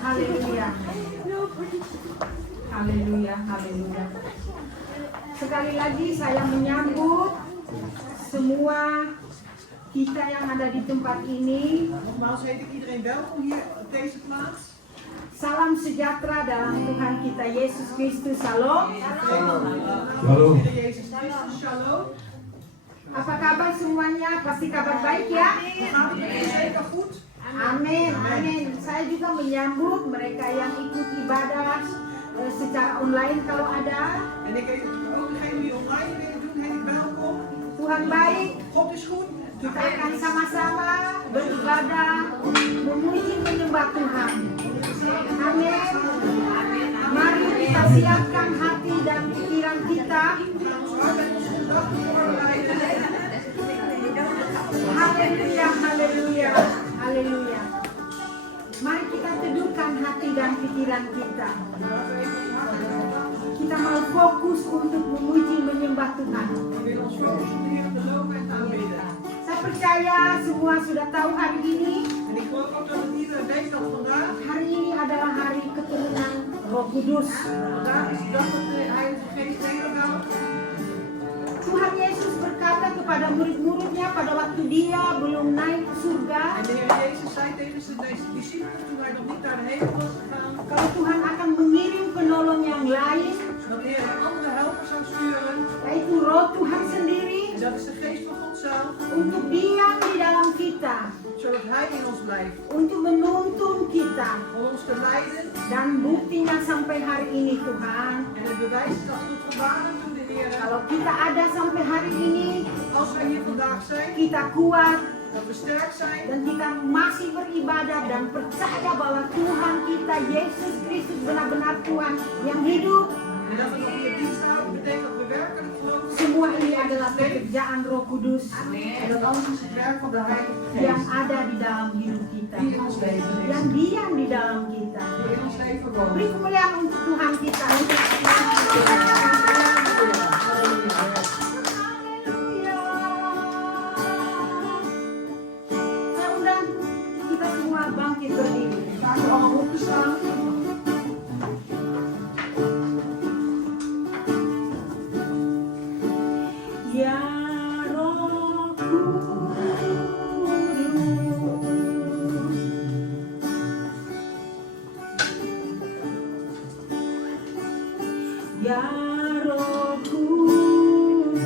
Haleluya. Haleluya, haleluya. Sekali lagi saya menyambut semua kita yang ada di tempat ini. Nogmaals heet ik iedereen welkom hier op deze plaats. Salam sejahtera dalam Tuhan kita Yesus Kristus. Shalom. Shalom. Jezus Christus, shalom. Apa kabar semuanya? Pasti kabar baik ya? Gaat het zeker goed? Amin, amin. Saya juga menyambut mereka yang ikut ibadah secara online kalau ada. En ik heet ook degene die online willen doen, heet ik welkom. Tuhan baik. God is goed. Kita akan sama-sama beribadah, memuji menyembah Tuhan. Amin. Mari kita siapkan hati dan pikiran kita. Haleluya, haleluya, haleluya. Mari kita teduhkan hati dan pikiran kita. Kita mau fokus untuk memuji menyembah Tuhan. Saya percaya semua sudah tahu hari ini. En ik geloof ook dat het iedereen weet dat vandaag. Hari ini adalah hari keturunan Roh Kudus. Vandaag is de dag dat de Heilige Geest nederdaalt. Tuhan Yesus berkata kepada murid-muridnya pada waktu dia belum naik ke surga, En de Heer Jezus zei tegen zijn discipelen toen hij nog niet naar de hemel was gegaan, kalau Tuhan akan mengirim penolong yang lain, dat de Heer een andere helper zou sturen. yaitu Roh Tuhan sendiri, En dat is de Geest van God zelf, untuk diam di dalam kita, zodat Hij in ons blijft. untuk menuntun kita. Om ons te leiden. Dan buktinya sampai hari ini Tuhan, En het bewijs is dat tot vandaag toe de Heer, kalau kita ada sampai hari ini, als wij hier vandaag zijn, kita kuat dat we sterk zijn. dan kita masih beribadah dan percaya bahwa Tuhan kita Yesus Kristus benar-benar Tuhan yang hidup. En dat we nog in dienst houden, betekent dat we werkelijk geloven. Semua ini adalah pekerjaan Roh Kudus En dat alles is het werk van de Heilige yang Geest. ada di dalam hidup kita, Die in ons leven is. yang diam di dalam kita. Die in ons leven woont. Beri kemuliaan untuk Tuhan kita. Saya undang kita semua bangkit berdiri. Laten we allemaal opstaan. Ya Roh Kudus, Ya Roh Kudus,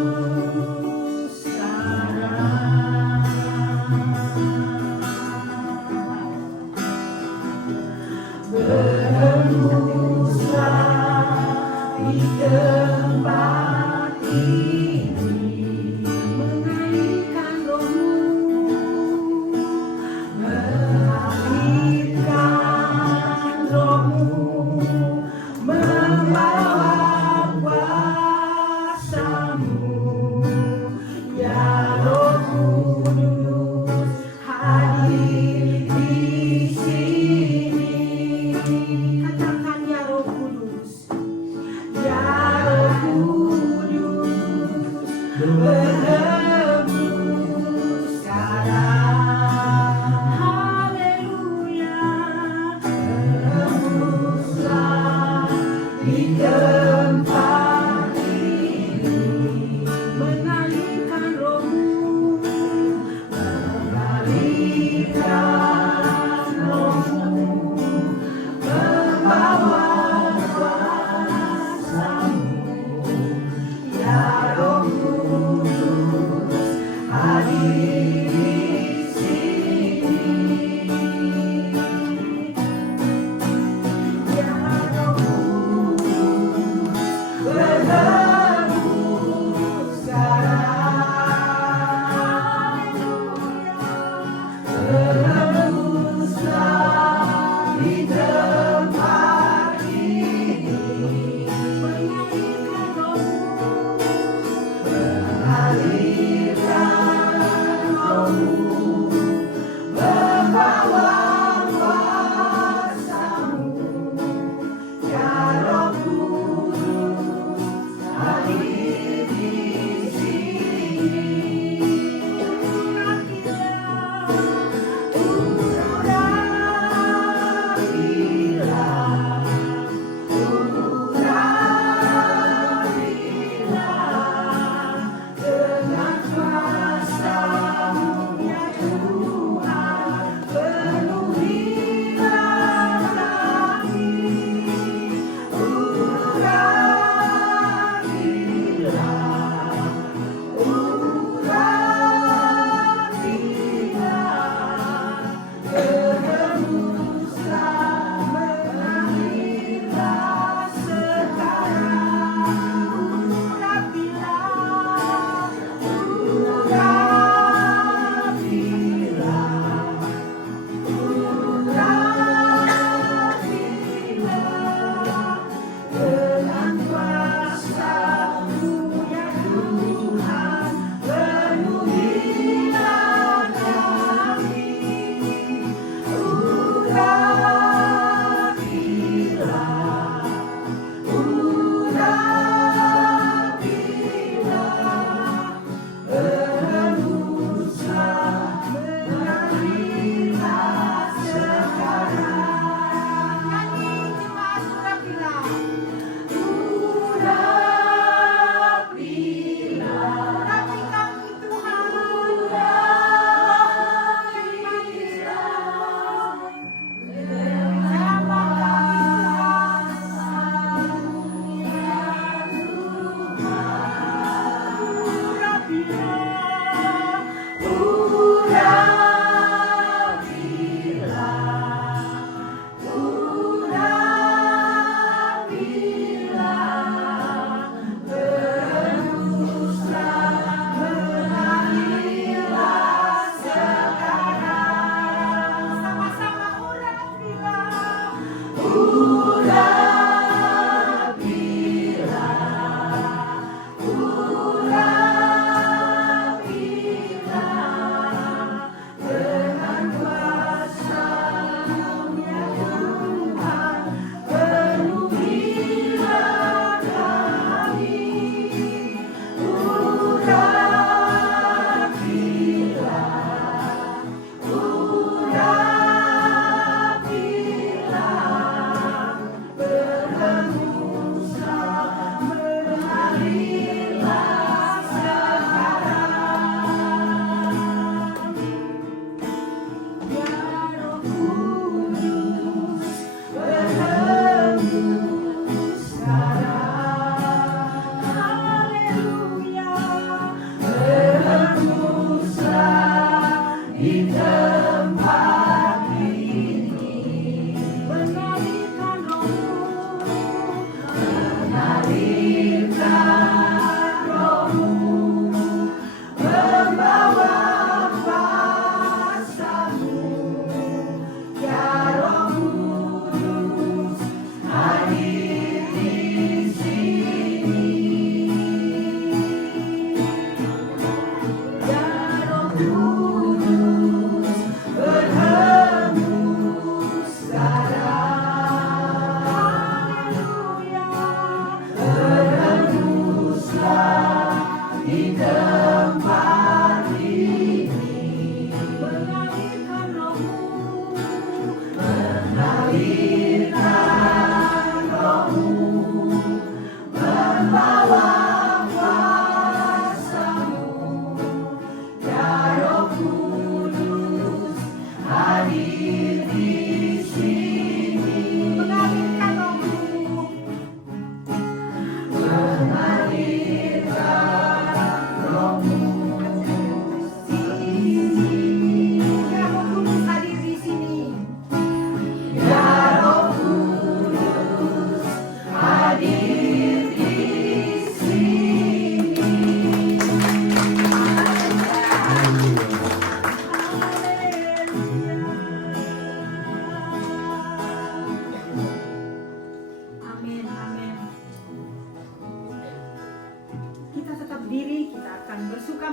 berhembus sekarang. Berhembuslah di tempat ini, mengalirkan Roh-Mu, mengalirkan Roh-Mu, membawa kuasa-Mu, ya Roh Kudus, hadir di sini. Katakan ya Roh Kudus, ya Roh Kudus, berhembus sekarang. Haleluya, berhembuslah di tempat ini, mengalirkan Roh-Mu, mengalirkan Roh-Mu, membawa kuasa-Mu, ya Roh Kudus, hadir di sini. Ya Roh Kudus, berhembus sekarang. Haleluya, berhembus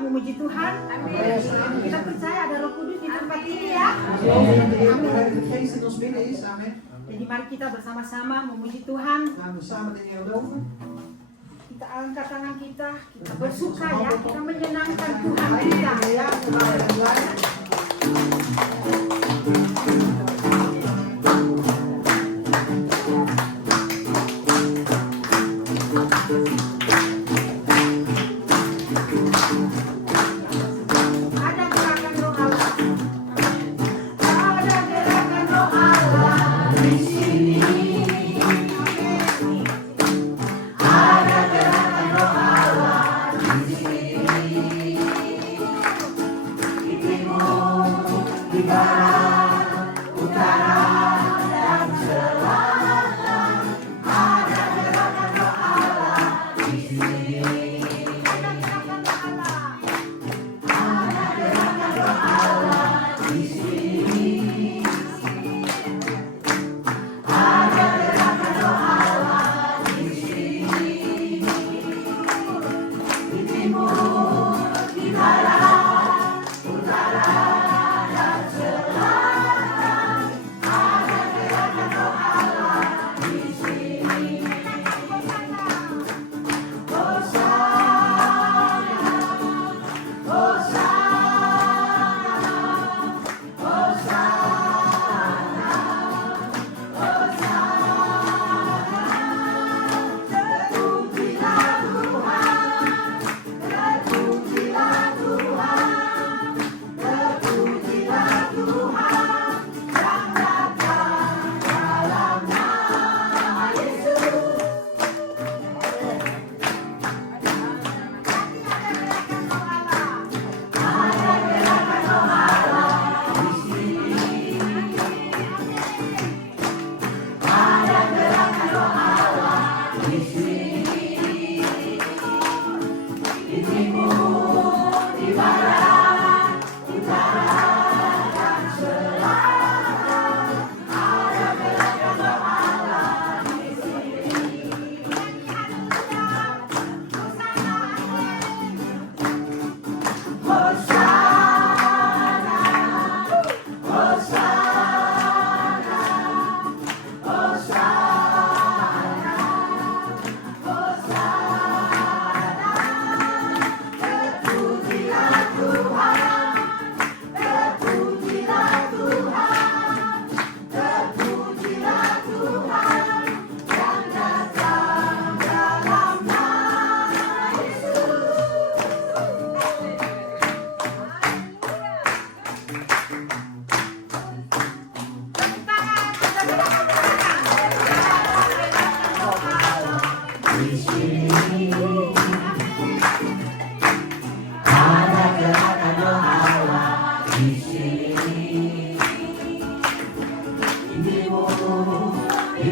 memuji Tuhan. Amin. Kita percaya ada Roh Kudus di tempat ini ya. Jadi mari kita bersama-sama memuji Tuhan. Kita angkat tangan kita bersuka ya, kita menyenangkan Tuhan kita ya. Utara dan selatan.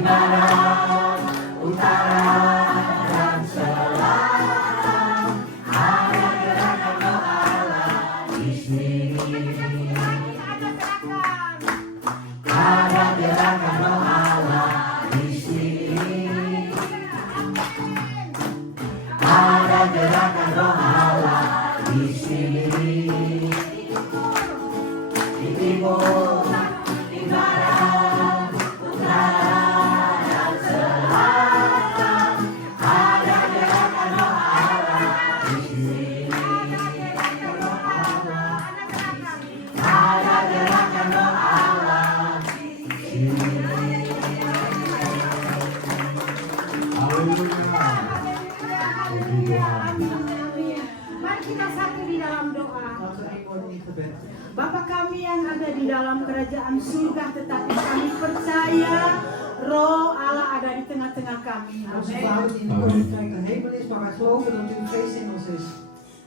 barat, utara, dan selatan. Ada gerakan roh Allah di sini. Ada gerakan roh Allah di sini. Ada gerakan roh Allah di sini. Di timur, di barat, utara, dan selatan. Ada gerakan roh Allah di sini. Ada gerakan roh Allah di sini. Mari kita satu di dalam doa. Laten we één worden in gebed. Bapa kami yang ada di dalam kerajaan surga, tetapi kami percaya Roh Allah ada di tengah-tengah kami. Onze Vader die in het koninkrijk de hemel is, maar wij geloven dat uw geest in ons is.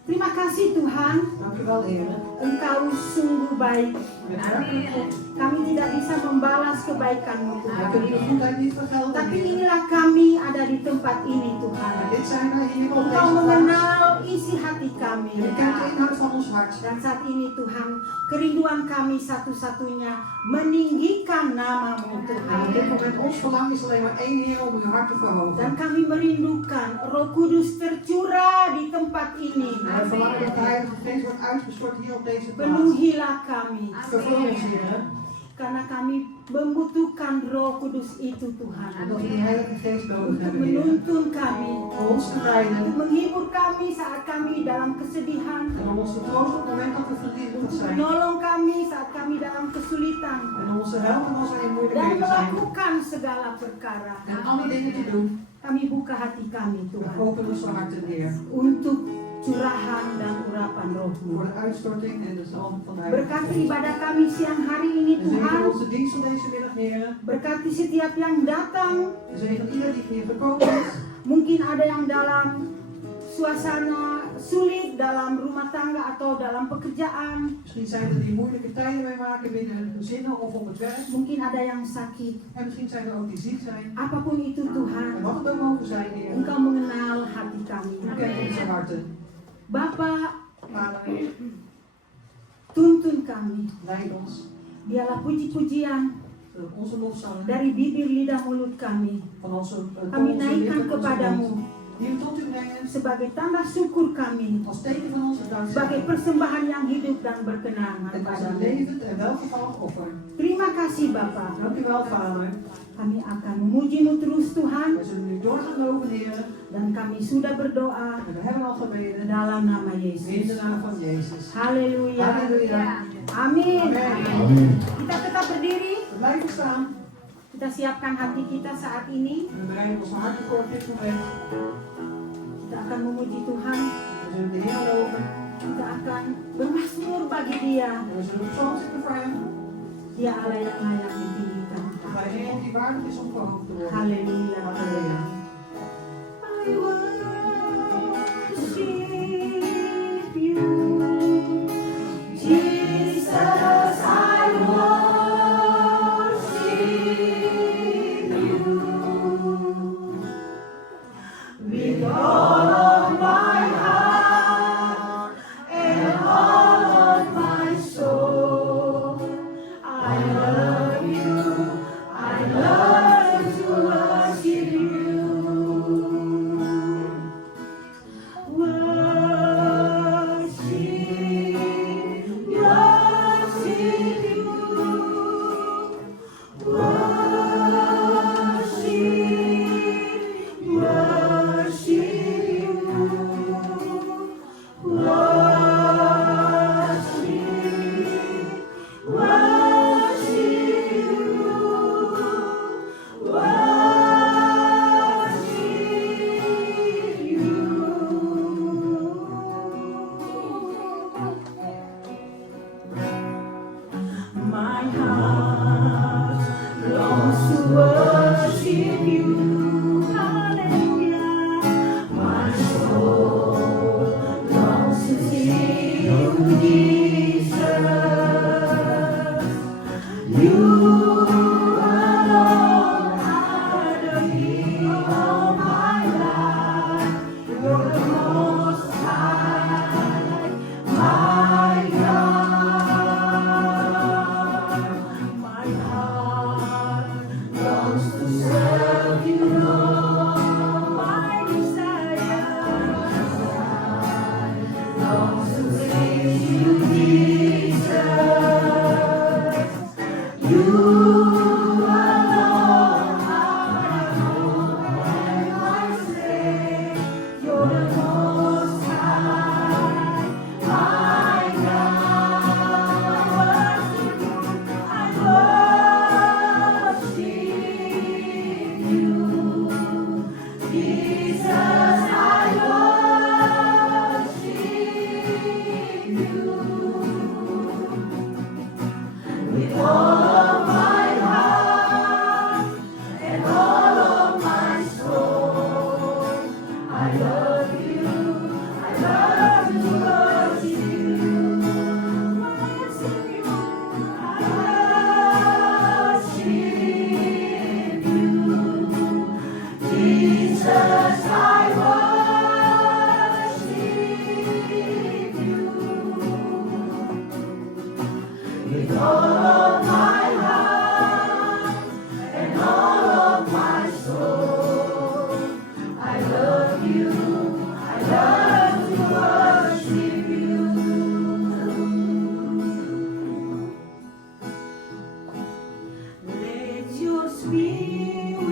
Terima kasih Tuhan, Dank u wel, Heer. Engkau sungguh baik. U bent werkelijk God. Kami tidak bisa membalas kebaikan-Mu Wij Tuhan. kunnen uw goedheid niet vergelden, Tapi Heer. inilah kami ada di tempat ini Tuhan. Maar dit zijn wij hier op Engkau deze plaats. mengenal isi hati kami. U kent de inhoud van ons hart. Dan saat ini Tuhan, kerinduan kami satu-satunya meninggikan nama-Mu En op dit Tuhan. moment ons verlangen is alleen maar één, Heer, om uw hart te verhogen. Dan kami merindukan Roh Kudus tercurah di tempat ini. En wij verlangen dat de Heilige Geest wordt uitgestort hier op deze plaats. Penuhilah kami. Vervul ons, Heer. Karena kami membutuhkan Roh Kudus itu En Tuhan. dat we die Heilige Geest nodig Untuk hebben, Heer. menuntun kami. Om ons te leiden. Untuk menghibur kami saat kami dalam kesedihan. En om ons te troosten op het moment dat we verdrietig Untuk zijn. menolong kami saat kami dalam kesulitan. En om ons te helpen als wij in Dan moeilijkheden zijn. melakukan segala perkara. En alle dingen te doen. Kami buka hati kami We Tuhan. openen onze harten, Heer. Untuk curahan dan urapan Voor Roh-Mu. de uitstorting en de zalm van de Heilige Berkati Geest. ibadah kami siang hari ini En zegen Tuhan. onze dienst van deze middag, Heer. Berkati setiap yang datang. En zegen ieder die hier gekomen is. Mungkin ada yang dalam suasana sulit dalam rumah tangga atau dalam pekerjaan. Misschien zijn er die moeilijke tijden meemaken binnen hun gezinnen of op het werk. Mungkin ada yang sakit. En misschien zijn er ook die ziek zijn. Apapun itu En Tuhan, wat het ook mogen zijn, Heer. Engkau mengenal hati kami. U kent onze harten. Bapa, Vader, tuntun kami. leid ons. Biarlah puji-pujian Zodat onze lofzangen dari bibir lidah mulut kami. van onze Kami onze naikkan lippen, onze kepadamu mond, die we tot u brengen. sebagai tanda syukur kami. Als teken van onze Sebagai dankzij. persembahan yang hidup dan berkenan En als een kepadamu. levend en welgevallig offer. Terima kasih Bapa. Dank u wel, Vader. Kami akan memuji-Mu terus Tuhan. We zullen nu door gaan lopen, Heer. Dan kami sudah berdoa En we hebben al gebeden. dalam nama In de Yesus. naam van Jezus. Haleluya. Halleluja. Amin. Amen. Kita tetap berdiri. We blijven staan. Kita siapkan hati kita saat ini. En we bereiden onze harten voor op dit moment. Kita akan memuji Tuhan. We zullen de Heer loven. Kita akan bermazmur bagi Dia. En we zullen psalms zingen voor hem. Dia Allah yang layak ditinggikan. Want wij zijn God die waardig is om verhoogd te worden. Haleluya. Halleluja. I worship you, Jesus. I worship you with all of my heart and all of my soul. I love you. I love to worship you. My heart longs to worship you. Hallelujah. My soul longs to see you, Jesus. You alone I with all of my heart and all of my soul. I love you, I love to worship you. Worship you, I worship you. Jesus, I worship you. With all of my heart and all of my soul, I love you, I love to worship you. Let your spirit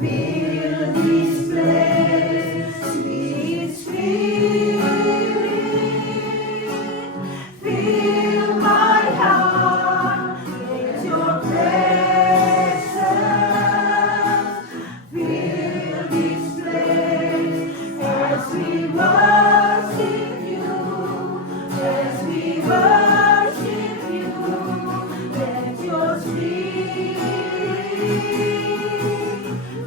fill this place, sweet spirit. Fill my heart, let your presence fill this place as we worship you, as we worship you. Let your spirit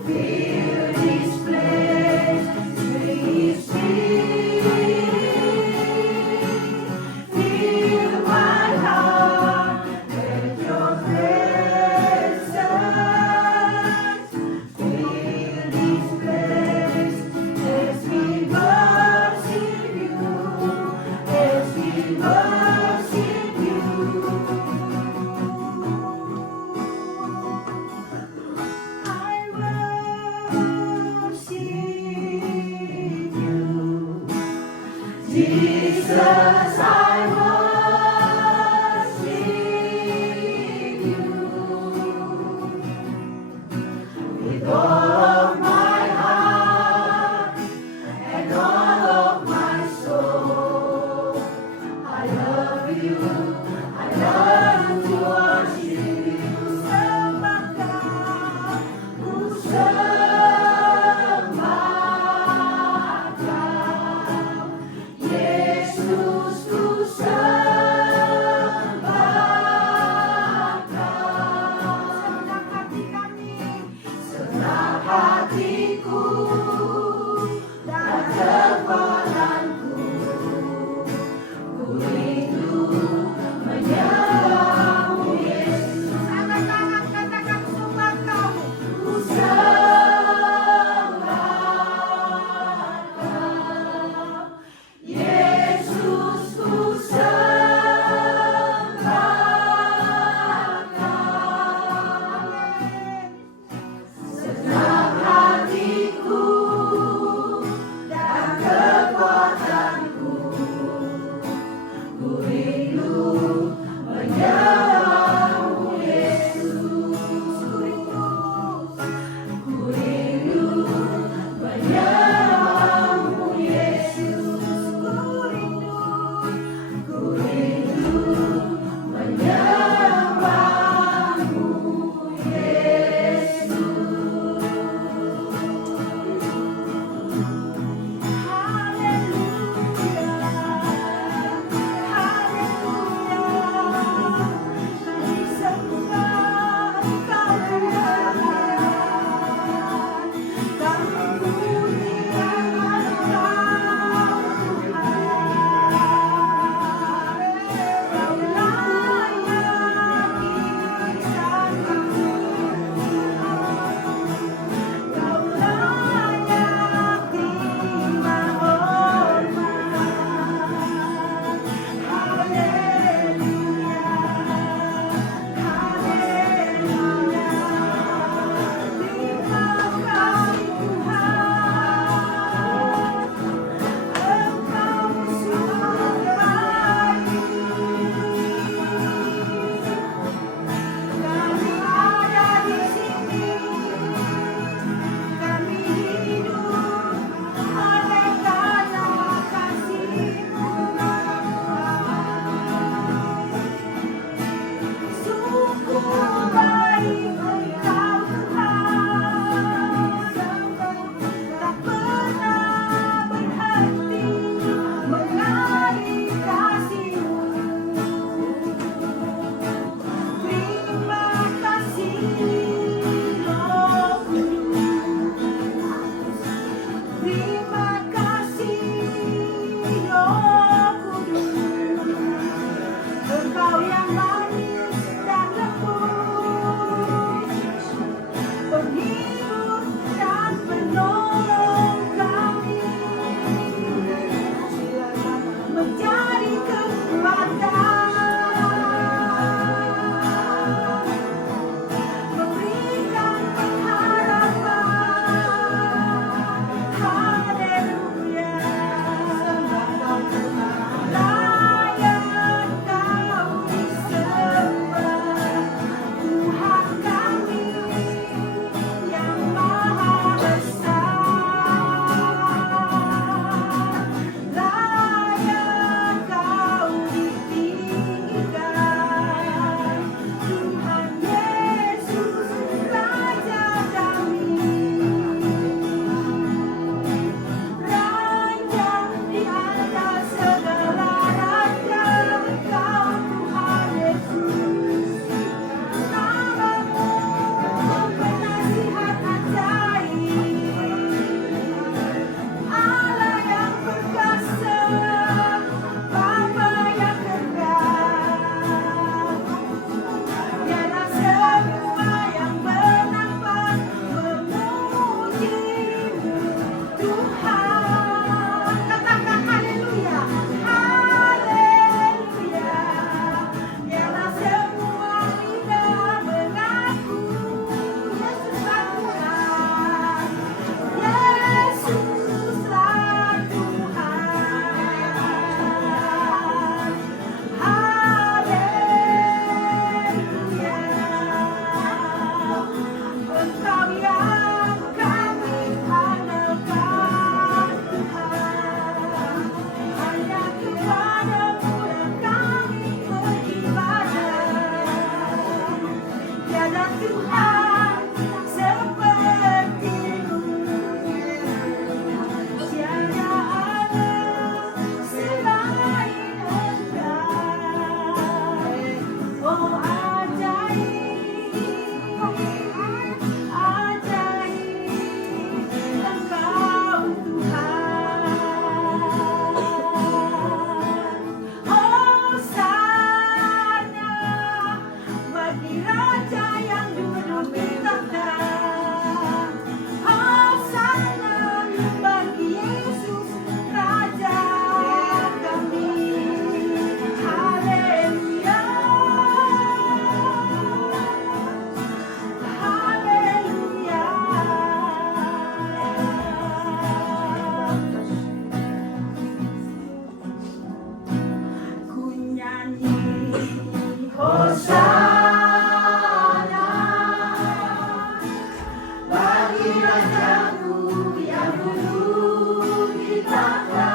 fill this place, sweet spirit. Fill my heart, let your presence fill this place as we worship you, as we worship you. I worship you. Jesus, I worship you. With all of my heart and all of my soul, I love you, I love to worship you. Sembahkan, ku sembahkan. Yesus, ku sembahkan. Senang hati kami, senang hatiku dan kekuatanku. Ku rindu Hosana bagi Rajaku yang duduk di takhta.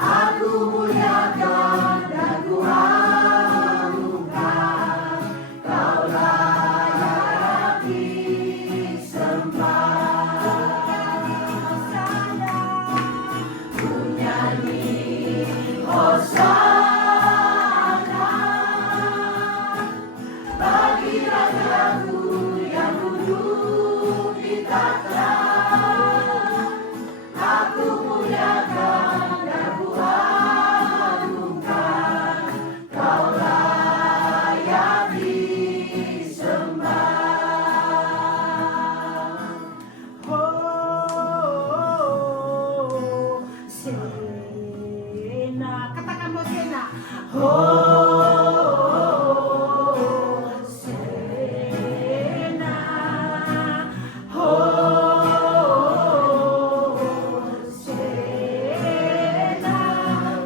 Aku muliakan dan ku harumkan, Kau layak disembah. Ku nyanyi Hosana bagi Rajaku yang duduk di takhta. Aku muliakan dan ku harumkan, Kau layak disembah. Hosena, katakan Hosena. Hosena, Hosena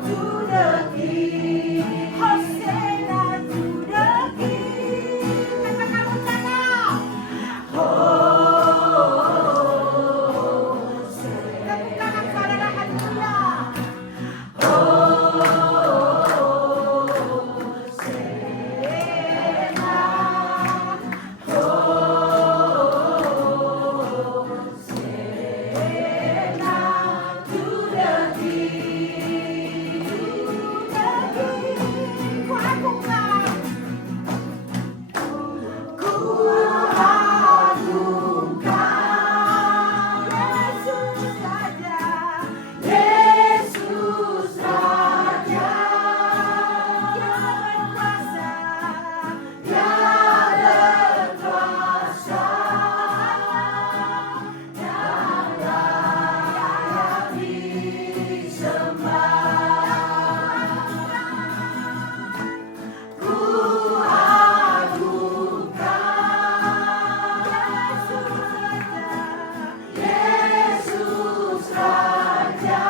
to the King. Hosena to the King. Katakan Hosena. Tepuk tangan saudara, haleluya. Yesus Raja, Dia berkuasa dan layak disembah. Ku agungkan Yesus Raja,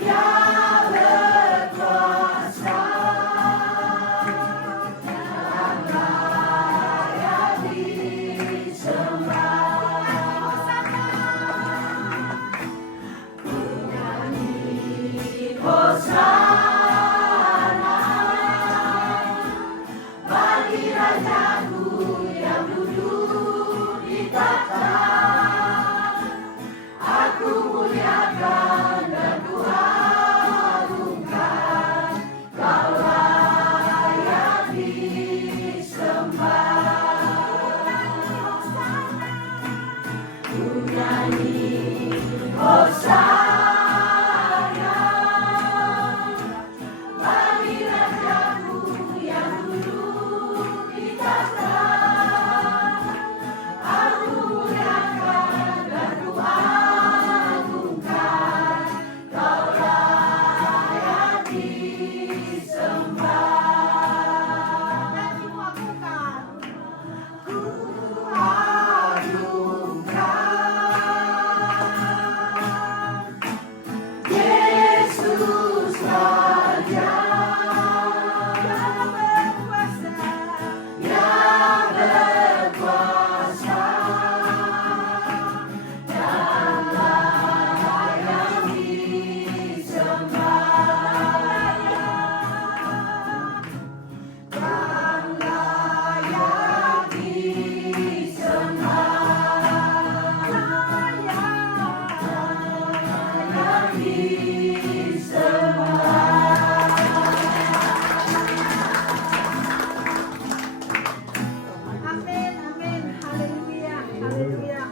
Dia berkuasa dan layak disembah. Ku nyanyi Hosana bagi Rajaku yang duduk di takhta. Aku muliakan dan ku harumkan, Kau layak disembah. Ku nyanyi Hosana bagi Rajaku yang duduk di takhta. Aku muliakan dan ku agungkan, Kau layak disembah. Ku agungkan Yesus Raja, Dia berkuasa dan layak disembah. Dan layak disembah. Layak disembah. Amin, amin, haleluya, haleluya.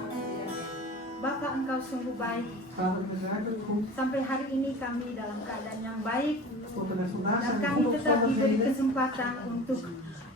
Bapak, Engkau sungguh baik. Vader, we zijn hartelijk goed. Sampai hari ini kami dalam keadaan yang baik Tot en met vandaag dan zijn we kami goed tetap diberi omstandigheden. kesempatan untuk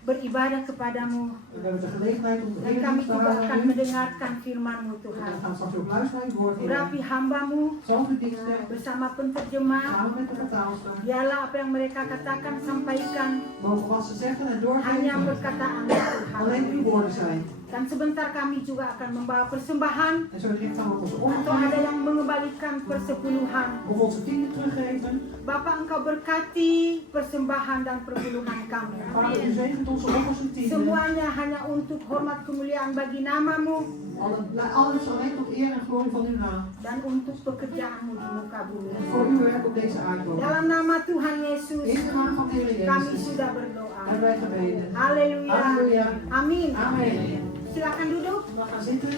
beribadah kepadamu We hebben de gelegenheid om te dan kami eten te juga akan staan. mendengarkan firman-Mu We Tuhan. gaan straks ook luisteren naar uw woord, Heer. Urapi hamba-Mu Zalf uw diensten bersama penterjemah. samen met de vertaalster. Biarlah apa yang mereka katakan sampaikan Mogen wat ze zeggen en hanya doorgeven perkataan Tuhan. alleen uw woorden zijn. Dan sebentar kami juga akan membawa persembahan. En zo direct gaan we ook onze Atau offering ada geven. yang mengembalikan persepuluhan. Of onze tienden teruggeven. Bapak Engkau berkati persembahan dan perpuluhan kami. Vader, u zegent onze offers en tienden. Semuanya hanya untuk hormat kemuliaan bagi namamu Alles alleen tot eer en glorie van uw naam. dan untuk pekerjaanmu di muka bumi. Voor uw werk op deze aardbodem. Dalam nama Tuhan Yesus, In de naam van de Heer kami Jezus sudah berdoa. hebben wij gebeden. Haleluya. Halleluja. Amin. Amen. Silakan duduk We gaan zitten.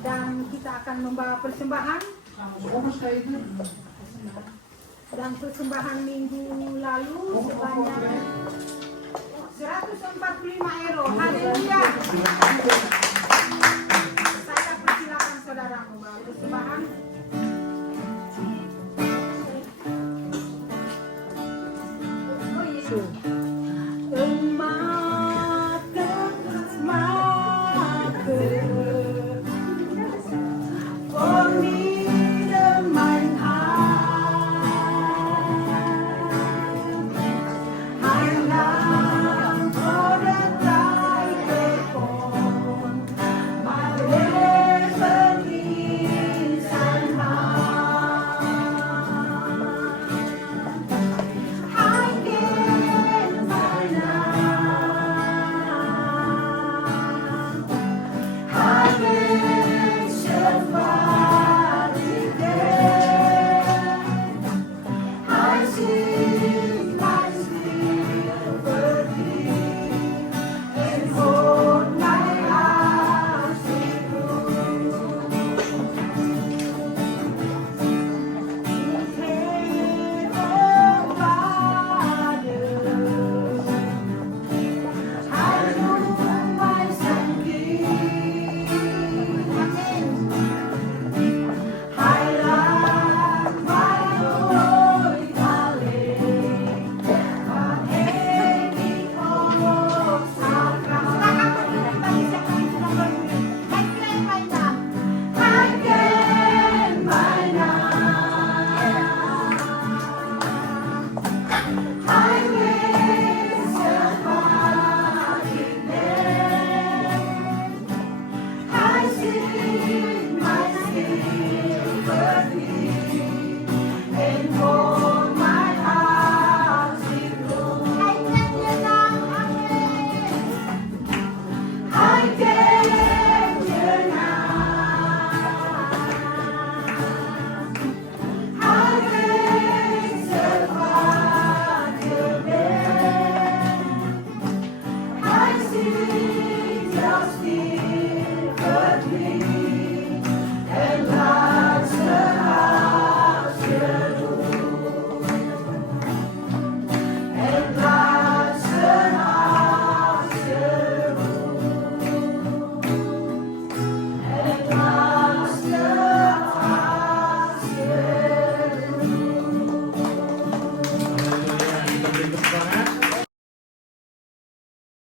dan kita akan membawa persembahan. We gaan onze offers geven. Dan persembahan minggu lalu sebanyak 145 euro. Haleluya. Saya persilakan saudara membawa persembahan. Oh iya.